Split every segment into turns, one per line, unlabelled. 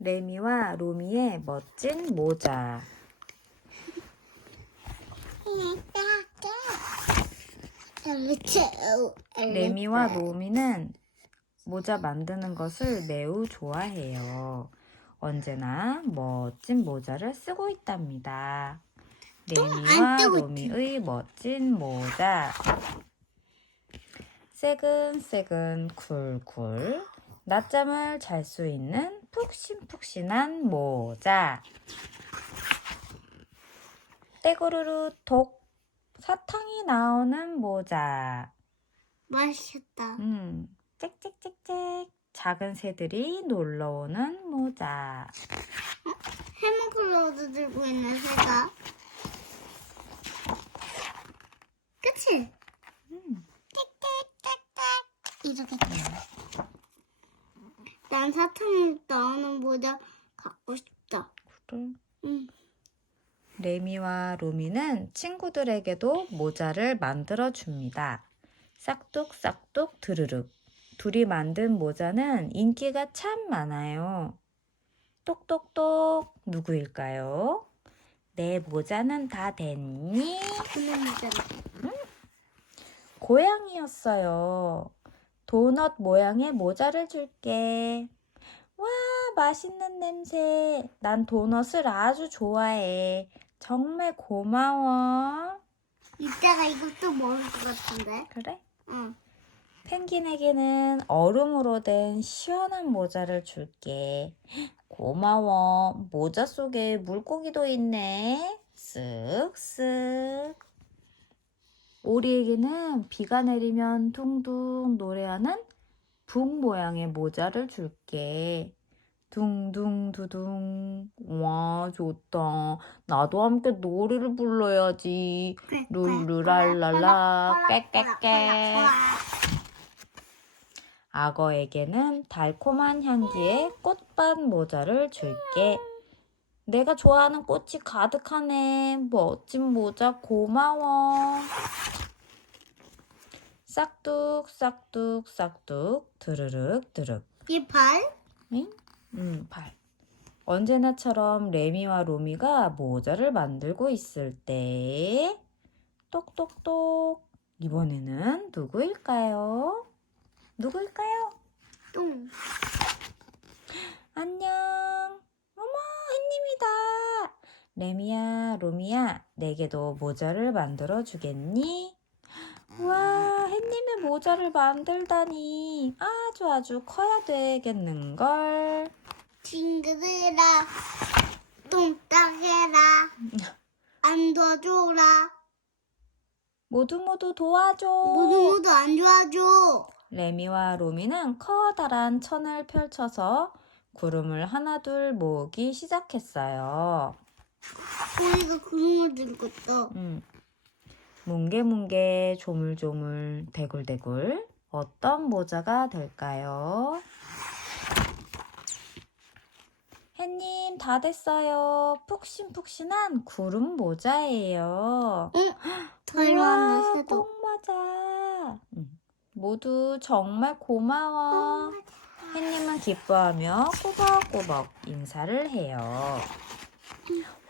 레미와 로미의 멋진 모자. 레미와 로미는 모자 만드는 것을 매우 좋아해요. 언제나 멋진 모자를 쓰고 있답니다. 레미와 로미의 멋진 모자. 새근새근 쿨쿨 낮잠을 잘 수 있는 푹신푹신한 모자. 떼구르르 독 사탕이 나오는 모자.
맛있다.
음, 짹짹짹짹 작은 새들이 놀러 오는 모자.
해먹으려고 들고 있는 새가. 그치?
음,
이렇게. 난 사탕이 나오는 모자 갖고 싶다.
그래.
응.
레미와 로미는 친구들에게도 모자를 만들어 줍니다. 싹둑싹둑 드르륵. 둘이 만든 모자는 인기가 참 많아요. 똑똑똑 누구일까요? 내 모자는 다 됐니?
모자다.
고양이였어요. 도넛 모양의 모자를 줄게. 와, 맛있는 냄새. 난 도넛을 아주 좋아해. 정말 고마워.
이따가 이것도 먹을 것 같은데.
그래?
응.
펭귄에게는 얼음으로 된 시원한 모자를 줄게. 고마워. 모자 속에 물고기도 있네. 쓱쓱. 오리에게는 비가 내리면 둥둥 노래하는 북 모양의 모자를 줄게. 둥둥두둥. 와, 좋다. 나도 함께 노래를 불러야지. 룰루랄랄라, 깨깨깨. 악어에게는 달콤한 향기의 꽃밭 모자를 줄게. 내가 좋아하는 꽃이 가득하네. 멋진 모자 고마워. 싹둑 싹둑 싹둑 드르륵 드륵.
이 발?
응? 음, 발. 언제나처럼 레미와 로미가 모자를 만들고 있을 때 똑똑똑 이번에는 누구일까요? 누구일까요?
똥.
안녕. 어머, 햇님이다. 레미야, 로미야, 내게도 모자를 만들어 주겠니? 와, 햇님의 모자를 만들다니 아주 아주 커야 되겠는걸.
친구들아, 똥딱해라. 안 도와줘라.
모두 모두 도와줘.
모두 모두 안 도와줘.
레미와 로미는 커다란 천을 펼쳐서 구름을 하나둘 모으기 시작했어요.
그림을 들고 있어.
음. 뭉게뭉게 조물조물 대굴대굴 어떤 모자가 될까요? 햇님 다 됐어요. 푹신푹신한 구름 모자예요. 우와,
새도.
꼭 맞아. 음, 모두 정말 고마워. 햇님은 기뻐하며 꼬박꼬박 인사를 해요.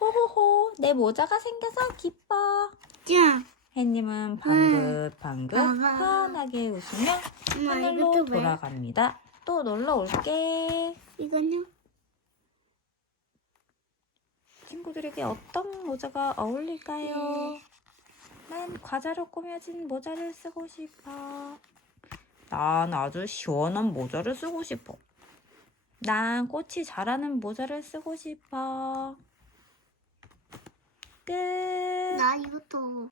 호호호, 내 모자가 생겨서 기뻐.
자,
햇님은 방긋방긋
음.
환하게 웃으며
엄마
하늘로
이것도 왜?
돌아갑니다. 또 놀러 올게.
이거는?
친구들에게 어떤 모자가 어울릴까요?
네.
난 과자로 꾸며진 모자를 쓰고 싶어. 난 아주 시원한 모자를 쓰고 싶어. 난 꽃이 자라는 모자를 쓰고 싶어. 끝.
나 이것도.